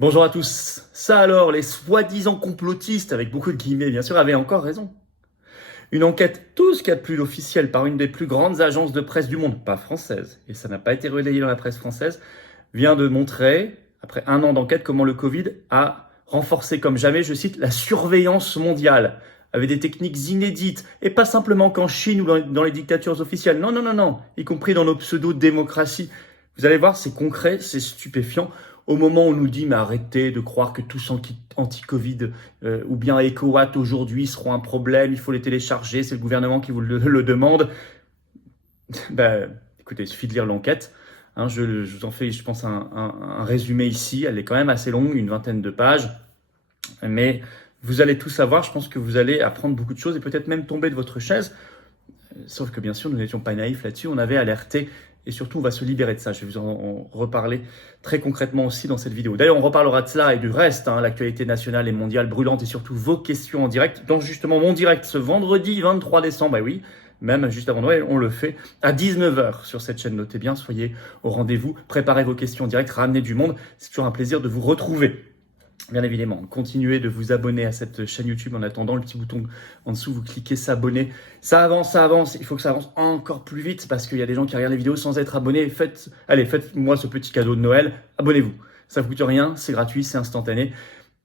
Bonjour à tous. Ça alors, les soi-disant complotistes, avec beaucoup de guillemets bien sûr, avaient encore raison. Une enquête, tout ce qu'il y a de plus officiel par une des plus grandes agences de presse du monde, pas française, et ça n'a pas été relayé dans la presse française, vient de montrer, après un an d'enquête, comment le Covid a renforcé comme jamais, je cite, la surveillance mondiale, avec des techniques inédites, et pas simplement qu'en Chine ou dans les dictatures officielles, non, non, non, non, y compris dans nos pseudo-démocraties. Vous allez voir, c'est concret, c'est stupéfiant. Au moment où on nous dit, mais arrêtez de croire que tous anti-Covid ou bien EcoWatt aujourd'hui seront un problème, il faut les télécharger, c'est le gouvernement qui vous le demande. Ben, écoutez, il suffit de lire l'enquête. Hein, je vous en fais, je pense, un résumé ici. Elle est quand même assez longue, une vingtaine de pages. Mais vous allez tout savoir. Je pense que vous allez apprendre beaucoup de choses et peut-être même tomber de votre chaise. Sauf que bien sûr, nous n'étions pas naïfs là-dessus. On avait alerté et surtout, on va se libérer de ça. Je vais vous en reparler très concrètement aussi dans cette vidéo. D'ailleurs, on reparlera de cela et du reste, l'actualité nationale et mondiale brûlante et surtout vos questions en direct. Dans justement mon direct ce vendredi 23 décembre, bah oui, même juste avant Noël, on le fait à 19h sur cette chaîne. Notez bien, soyez au rendez-vous, préparez vos questions en direct, ramenez du monde. C'est toujours un plaisir de vous retrouver. Bien évidemment, continuez de vous abonner à cette chaîne YouTube en attendant le petit bouton en dessous, vous cliquez s'abonner. Ça avance, il faut que ça avance encore plus vite parce qu'il y a des gens qui regardent les vidéos sans être abonnés. Faites-moi ce petit cadeau de Noël, abonnez-vous. Ça ne coûte rien, c'est gratuit, c'est instantané.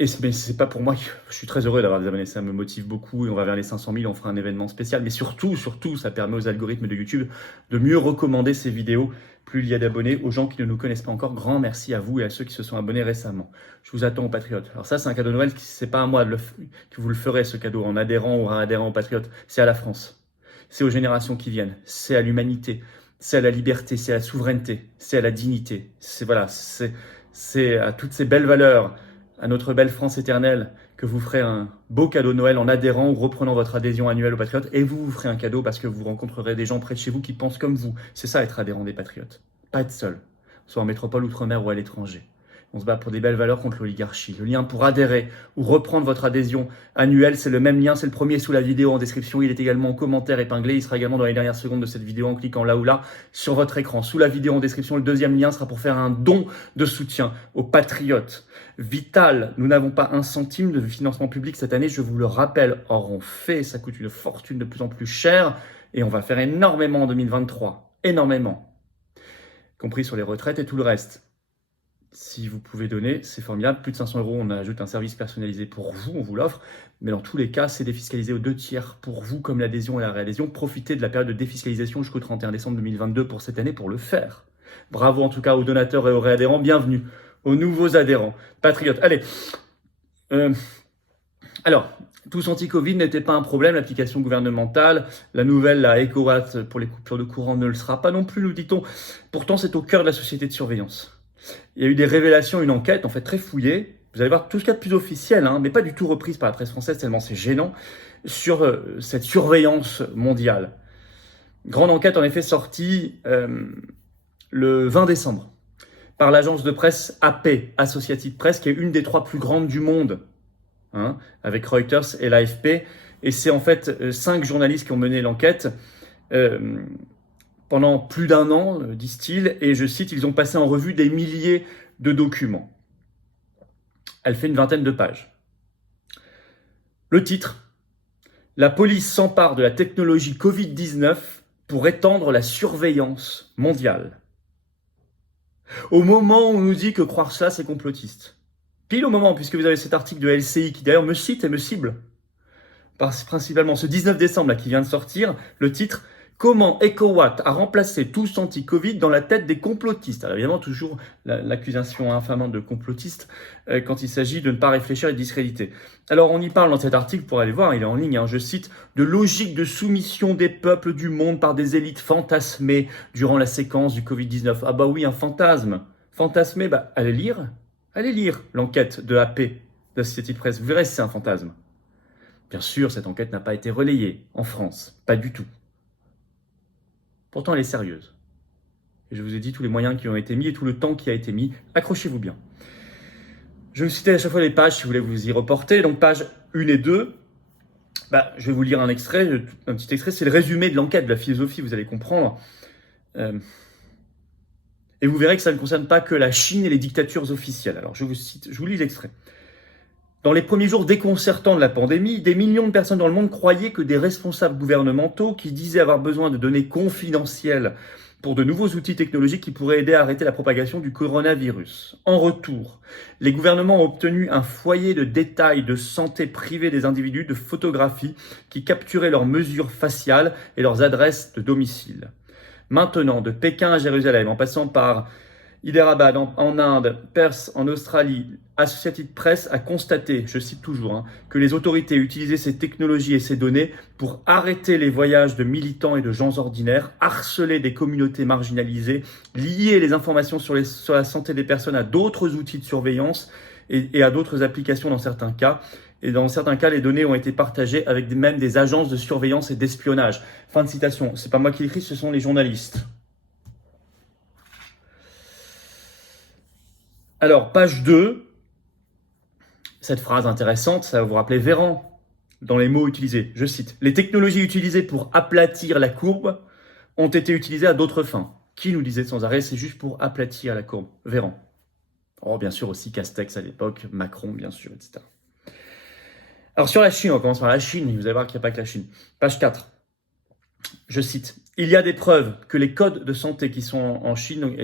Mais c'est pas pour moi, je suis très heureux d'avoir des abonnés, ça me motive beaucoup et on va vers les 500 000, on fera un événement spécial. Mais surtout, ça permet aux algorithmes de YouTube de mieux recommander ces vidéos. Plus il y a d'abonnés, aux gens qui ne nous connaissent pas encore, grand merci à vous et à ceux qui se sont abonnés récemment. Je vous attends aux Patriotes. Alors ça, c'est un cadeau de Noël, c'est pas à moi que vous le ferez, ce cadeau, en adhérant ou en adhérant aux Patriotes. C'est à la France, c'est aux générations qui viennent, c'est à l'humanité, c'est à la liberté, c'est à la souveraineté, c'est à la dignité. C'est à toutes ces belles valeurs, à notre belle France éternelle, que vous ferez un beau cadeau de Noël en adhérant ou reprenant votre adhésion annuelle aux Patriotes. Et vous ferez un cadeau parce que vous rencontrerez des gens près de chez vous qui pensent comme vous. C'est ça être adhérent des Patriotes. Pas être seul, soit en métropole, outre-mer ou à l'étranger. On se bat pour des belles valeurs contre l'oligarchie. Le lien pour adhérer ou reprendre votre adhésion annuelle, c'est le même lien, c'est le premier sous la vidéo en description. Il est également en commentaire épinglé. Il sera également dans les dernières secondes de cette vidéo en cliquant là ou là sur votre écran. Sous la vidéo en description, le deuxième lien sera pour faire un don de soutien aux Patriotes. Vital, nous n'avons pas un centime de financement public cette année, je vous le rappelle. Or, on fait, ça coûte une fortune de plus en plus chère et on va faire énormément en 2023. Énormément. Compris sur les retraites et tout le reste. Si vous pouvez donner, c'est formidable. Plus de 500 €, on ajoute un service personnalisé pour vous, on vous l'offre. Mais dans tous les cas, c'est défiscalisé aux 2/3 pour vous, comme l'adhésion et la réadhésion. Profitez de la période de défiscalisation jusqu'au 31 décembre 2022 pour cette année pour le faire. Bravo en tout cas aux donateurs et aux réadhérents. Bienvenue aux nouveaux adhérents. Patriotes. Allez. Alors, tous anti-Covid n'était pas un problème, l'application gouvernementale, la nouvelle, la EcoWatt pour les coupures de courant ne le sera pas non plus, nous dit-on. Pourtant, c'est au cœur de la société de surveillance. Il y a eu des révélations, une enquête en fait très fouillée, vous allez voir tout ce qu'il y a de plus officiel, mais pas du tout reprise par la presse française tellement c'est gênant, sur cette surveillance mondiale. Grande enquête en effet sortie le 20 décembre par l'agence de presse AP, Associated Press, qui est une des 3 plus grandes du monde, avec Reuters et l'AFP. Et c'est en fait 5 journalistes qui ont mené l'enquête pendant plus d'1 an, disent-ils, et je cite, ils ont passé en revue des milliers de documents. Elle fait une vingtaine de pages. Le titre, la police s'empare de la technologie Covid-19 pour étendre la surveillance mondiale. Au moment où on nous dit que croire ça, c'est complotiste. Pile au moment, puisque vous avez cet article de LCI qui d'ailleurs me cite et me cible, principalement ce 19 décembre là, qui vient de sortir, le titre « Comment EcoWatt a remplacé tous anti-Covid dans la tête des complotistes ?» Alors évidemment, toujours l'accusation infamante de complotiste quand il s'agit de ne pas réfléchir et de discréditer. Alors on y parle dans cet article, pour aller voir, il est en ligne, je cite, « de logique de soumission des peuples du monde par des élites fantasmées durant la séquence du Covid-19 ». Ah bah oui, un fantasme. Fantasmé, allez lire l'enquête de AP, de Associated Press, vous verrez si c'est un fantasme. Bien sûr, cette enquête n'a pas été relayée en France, pas du tout. Pourtant, elle est sérieuse. Et je vous ai dit tous les moyens qui ont été mis et tout le temps qui a été mis. Accrochez-vous bien. Je vais vous citer à chaque fois les pages si vous voulez vous y reporter. Donc, pages 1 et 2. Je vais vous lire un petit extrait. C'est le résumé de l'enquête, de la philosophie, vous allez comprendre. Et vous verrez que ça ne concerne pas que la Chine et les dictatures officielles. Alors je vous lis l'extrait. Dans les premiers jours déconcertants de la pandémie, des millions de personnes dans le monde croyaient que des responsables gouvernementaux qui disaient avoir besoin de données confidentielles pour de nouveaux outils technologiques qui pourraient aider à arrêter la propagation du coronavirus. En retour, les gouvernements ont obtenu un foyer de détails de santé privée des individus, de photographies qui capturaient leurs mesures faciales et leurs adresses de domicile. Maintenant, de Pékin à Jérusalem, en passant par Hyderabad en Inde, Perth en Australie, Associated Press a constaté, je cite toujours, que les autorités utilisaient ces technologies et ces données pour arrêter les voyages de militants et de gens ordinaires, harceler des communautés marginalisées, lier les informations sur la santé des personnes à d'autres outils de surveillance et à d'autres applications dans certains cas. Et dans certains cas, les données ont été partagées avec même des agences de surveillance et d'espionnage. Fin de citation. C'est pas moi qui l'écris, ce sont les journalistes. Alors, page 2, cette phrase intéressante, ça va vous rappeler Véran dans les mots utilisés. Je cite, « Les technologies utilisées pour aplatir la courbe ont été utilisées à d'autres fins. » Qui nous disait sans arrêt, c'est juste pour aplatir la courbe. Véran. Oh, bien sûr aussi Castex à l'époque, Macron, bien sûr, etc. Alors sur la Chine, on commence par la Chine, vous allez voir qu'il n'y a pas que la Chine. Page 4, je cite, « Il y a des preuves que les codes de santé qui sont en Chine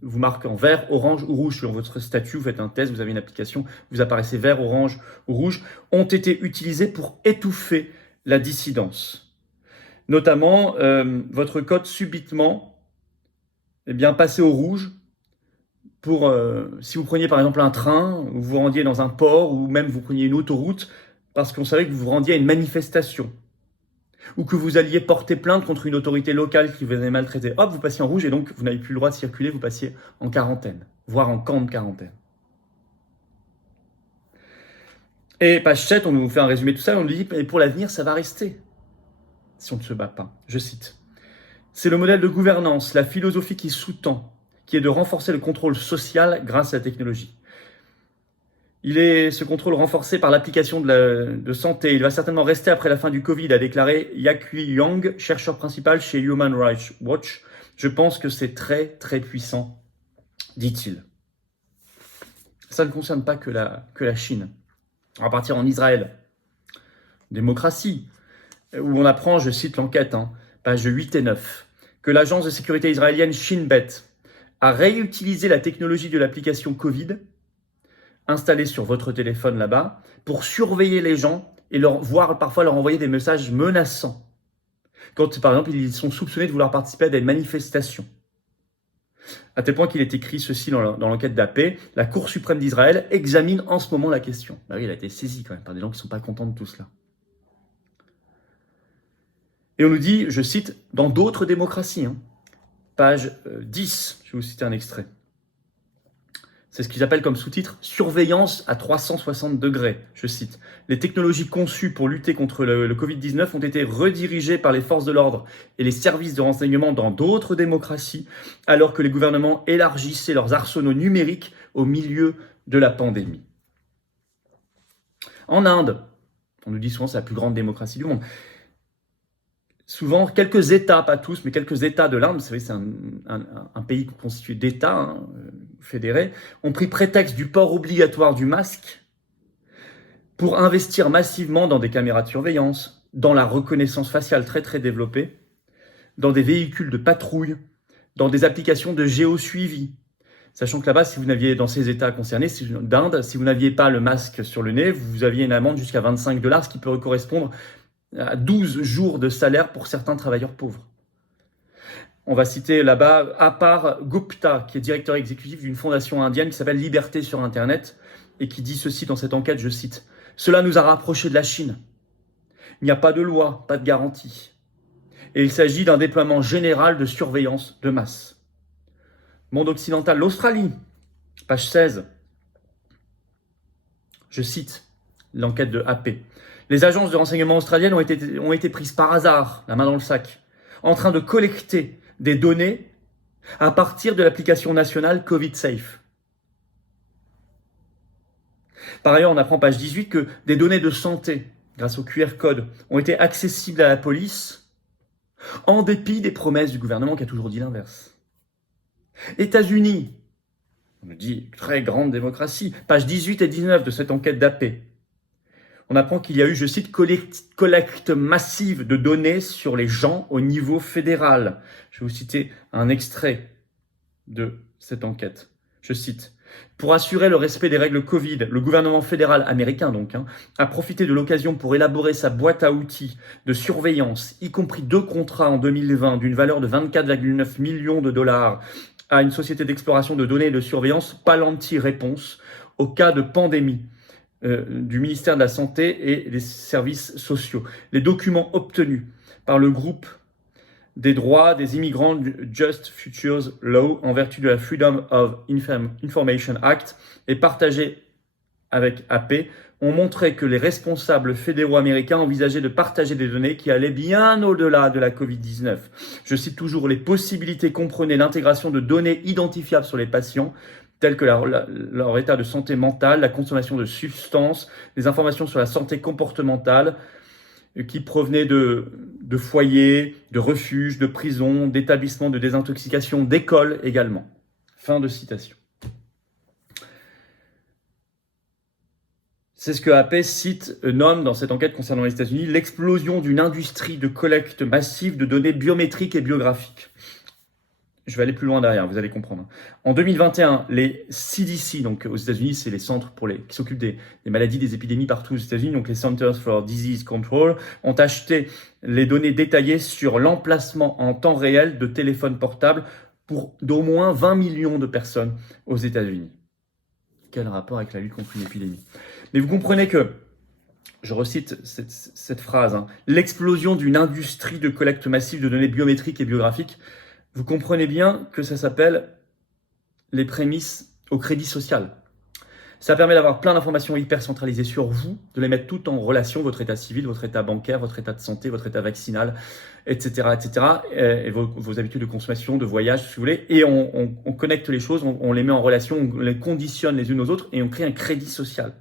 vous marquent en vert, orange ou rouge sur votre statut, vous faites un test, vous avez une application, vous apparaissez vert, orange ou rouge, ont été utilisés pour étouffer la dissidence. Notamment, votre code subitement passé au rouge pour, si vous preniez par exemple un train, ou vous rendiez dans un port, ou même vous preniez une autoroute, parce qu'on savait que vous vous rendiez à une manifestation, ou que vous alliez porter plainte contre une autorité locale qui vous avait maltraité. Hop, vous passiez en rouge et donc vous n'avez plus le droit de circuler, vous passiez en quarantaine, voire en camp de quarantaine. Et page 7, on nous fait un résumé de tout ça, on nous dit, et pour l'avenir, ça va rester, si on ne se bat pas. Je cite, « C'est le modèle de gouvernance, la philosophie qui sous-tend, qui est de renforcer le contrôle social grâce à la technologie. Il est ce contrôle renforcé par l'application de santé. Il va certainement rester après la fin du Covid, a déclaré Yakui Yang, chercheur principal chez Human Rights Watch. Je pense que c'est très, très puissant, dit-il. » Ça ne concerne pas que la Chine. On va partir en Israël. Démocratie, où on apprend, je cite l'enquête, pages 8 et 9, que l'agence de sécurité israélienne Shin Bet a réutilisé la technologie de l'application Covid installée sur votre téléphone là-bas pour surveiller les gens et parfois leur envoyer des messages menaçants. Quand, par exemple, ils sont soupçonnés de vouloir participer à des manifestations. À tel point qu'il est écrit ceci dans l'enquête d'AP, la Cour suprême d'Israël examine en ce moment la question. Bah oui, il a été saisi quand même par des gens qui ne sont pas contents de tout cela. Et on nous dit, je cite, dans d'autres démocraties, page 10, je vais vous citer un extrait. C'est ce qu'ils appellent comme sous-titre « Surveillance à 360 degrés ». Je cite. « Les technologies conçues pour lutter contre le Covid-19 ont été redirigées par les forces de l'ordre et les services de renseignement dans d'autres démocraties, alors que les gouvernements élargissaient leurs arsenaux numériques au milieu de la pandémie. » En Inde, on nous dit souvent que c'est la plus grande démocratie du monde. Souvent, quelques États, pas tous, mais quelques États de l'Inde, vous savez, c'est un pays constitué d'États fédérés, ont pris prétexte du port obligatoire du masque pour investir massivement dans des caméras de surveillance, dans la reconnaissance faciale très très développée, dans des véhicules de patrouille, dans des applications de géosuivi. Sachant que là-bas, si vous n'aviez, dans ces États concernés, d'Inde, si vous n'aviez pas le masque sur le nez, vous aviez une amende jusqu'à 25 $, ce qui peut correspondre à 12 jours de salaire pour certains travailleurs pauvres. On va citer là-bas Apar Gupta, qui est directeur exécutif d'une fondation indienne qui s'appelle Liberté sur Internet, et qui dit ceci dans cette enquête, je cite, « Cela nous a rapprochés de la Chine. Il n'y a pas de loi, pas de garantie. Et il s'agit d'un déploiement général de surveillance de masse. » Monde occidental, l'Australie, page 16. Je cite l'enquête de AP. Les agences de renseignement australiennes ont été prises par hasard, la main dans le sac, en train de collecter des données à partir de l'application nationale COVID-Safe. Par ailleurs, on apprend, page 18, que des données de santé, grâce au QR code, ont été accessibles à la police, en dépit des promesses du gouvernement qui a toujours dit l'inverse. États-Unis, on nous dit très grande démocratie. Pages 18 et 19 de cette enquête d'AP. On apprend qu'il y a eu, je cite, collecte massive de données sur les gens au niveau fédéral. Je vais vous citer un extrait de cette enquête. Je cite. Pour assurer le respect des règles Covid, le gouvernement fédéral américain a profité de l'occasion pour élaborer sa boîte à outils de surveillance, y compris 2 contrats en 2020 d'une valeur de 24,9 millions de dollars à une société d'exploration de données et de surveillance Palantir Réponse au cas de pandémie du ministère de la Santé et des Services sociaux. Les documents obtenus par le groupe des droits des immigrants du Just Futures Law en vertu de la Freedom of Information Act et partagés avec AP ont montré que les responsables fédéraux américains envisageaient de partager des données qui allaient bien au-delà de la Covid-19. Je cite toujours, les possibilités comprenaient l'intégration de données identifiables sur les patients, telles que leur état de santé mentale, la consommation de substances, des informations sur la santé comportementale, qui provenaient de foyers, de refuges, de prisons, d'établissements de désintoxication, d'écoles également. Fin de citation. C'est ce que AP nomme dans cette enquête concernant les États-Unis l'explosion d'une industrie de collecte massive de données biométriques et biographiques. Je vais aller plus loin derrière, vous allez comprendre. En 2021, les CDC, donc aux États-Unis, c'est les centres qui s'occupent des maladies, des épidémies partout aux États-Unis, donc les Centers for Disease Control, ont acheté les données détaillées sur l'emplacement en temps réel de téléphones portables pour d'au moins 20 millions de personnes aux États-Unis. Quel rapport avec la lutte contre une épidémie? Mais vous comprenez que, je recite cette phrase, l'explosion d'une industrie de collecte massive de données biométriques et biographiques, vous comprenez bien que ça s'appelle les prémices au crédit social. Ça permet d'avoir plein d'informations hyper centralisées sur vous, de les mettre toutes en relation, votre état civil, votre état bancaire, votre état de santé, votre état vaccinal, etc., et vos habitudes de consommation, de voyage, si vous voulez, et on connecte les choses, on les met en relation, on les conditionne les unes aux autres, et on crée un crédit social.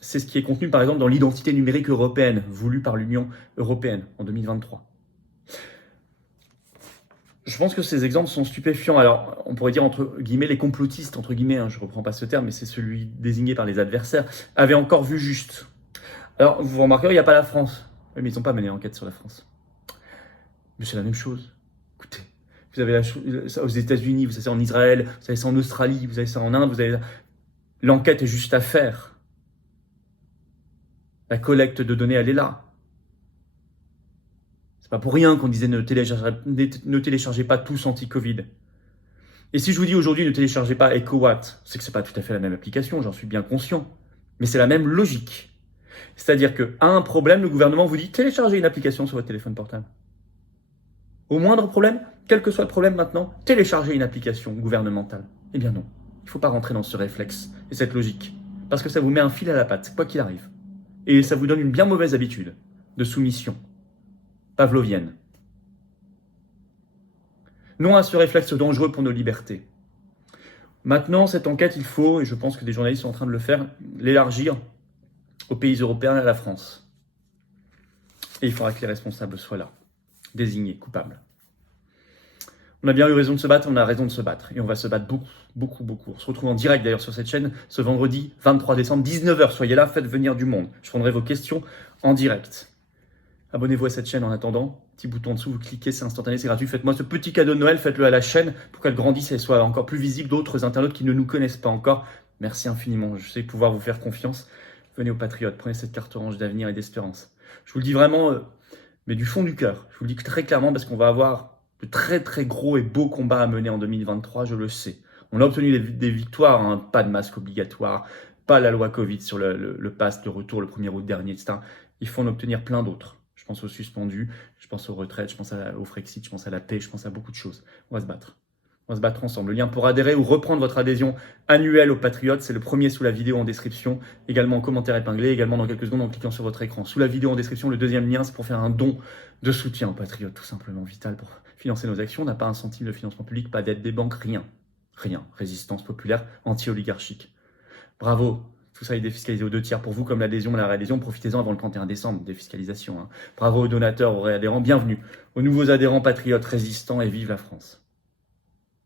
C'est ce qui est contenu, par exemple, dans l'identité numérique européenne, voulue par l'Union européenne en 2023. Je pense que ces exemples sont stupéfiants. Alors, on pourrait dire, entre guillemets, les complotistes, entre guillemets, je ne reprends pas ce terme, mais c'est celui désigné par les adversaires, avaient encore vu juste. Alors, vous remarquerez, il n'y a pas la France. Oui, mais ils n'ont pas mené l'enquête sur la France. Mais c'est la même chose. Écoutez, vous avez ça aux États-Unis, vous avez ça en Israël, vous avez ça en Australie, vous avez ça en Inde, l'enquête est juste à faire. La collecte de données, elle est là. C'est pas pour rien qu'on disait ne téléchargez pas tous anti-Covid. Et si je vous dis aujourd'hui ne téléchargez pas EcoWatt, c'est que c'est pas tout à fait la même application, j'en suis bien conscient. Mais c'est la même logique. C'est-à-dire qu'à un problème, le gouvernement vous dit téléchargez une application sur votre téléphone portable. Au moindre problème, quel que soit le problème maintenant, téléchargez une application gouvernementale. Eh bien non, il ne faut pas rentrer dans ce réflexe et cette logique. Parce que ça vous met un fil à la patte, quoi qu'il arrive. Et ça vous donne une bien mauvaise habitude de soumission pavlovienne. Non à ce réflexe dangereux pour nos libertés. Maintenant, cette enquête, il faut, et je pense que des journalistes sont en train de le faire, l'élargir aux pays européens et à la France. Et il faudra que les responsables soient là, désignés, coupables. On a bien eu raison de se battre, on a raison de se battre. Et on va se battre beaucoup, beaucoup, beaucoup. On se retrouve en direct d'ailleurs sur cette chaîne ce vendredi 23 décembre, 19h. Soyez là, faites venir du monde. Je prendrai vos questions en direct. Abonnez-vous à cette chaîne en attendant. Petit bouton en dessous, vous cliquez, c'est instantané, c'est gratuit. Faites-moi ce petit cadeau de Noël, faites-le à la chaîne pour qu'elle grandisse et soit encore plus visible d'autres internautes qui ne nous connaissent pas encore. Merci infiniment, je sais pouvoir vous faire confiance. Venez aux Patriotes, prenez cette carte orange d'avenir et d'espérance. Je vous le dis vraiment, mais du fond du cœur. Je vous le dis très clairement parce qu'on va avoir de très très gros et beaux combats à mener en 2023, je le sais. On a obtenu des victoires, pas de masque obligatoire, pas la loi Covid sur le pass de retour le 1er août dernier, etc. Il faut en obtenir plein d'autres. Je pense aux suspendus, je pense aux retraites, je pense au Frexit, je pense à la paix, je pense à beaucoup de choses. On va se battre. On va se battre ensemble. Le lien pour adhérer ou reprendre votre adhésion annuelle aux Patriotes, c'est le premier sous la vidéo en description, également en commentaire épinglé, également dans quelques secondes en cliquant sur votre écran. Sous la vidéo en description, le deuxième lien, c'est pour faire un don de soutien aux Patriotes, tout simplement vital pour financer nos actions. On n'a pas un centime de financement public, pas d'aide des banques, rien. Rien. Résistance populaire, anti-oligarchique. Bravo. Tout ça est défiscalisé aux 2/3 pour vous, comme l'adhésion et la réadhésion. Profitez-en avant le 31 décembre, défiscalisation. Bravo aux donateurs, aux réadhérents, bienvenue aux nouveaux adhérents patriotes résistants et vive la France.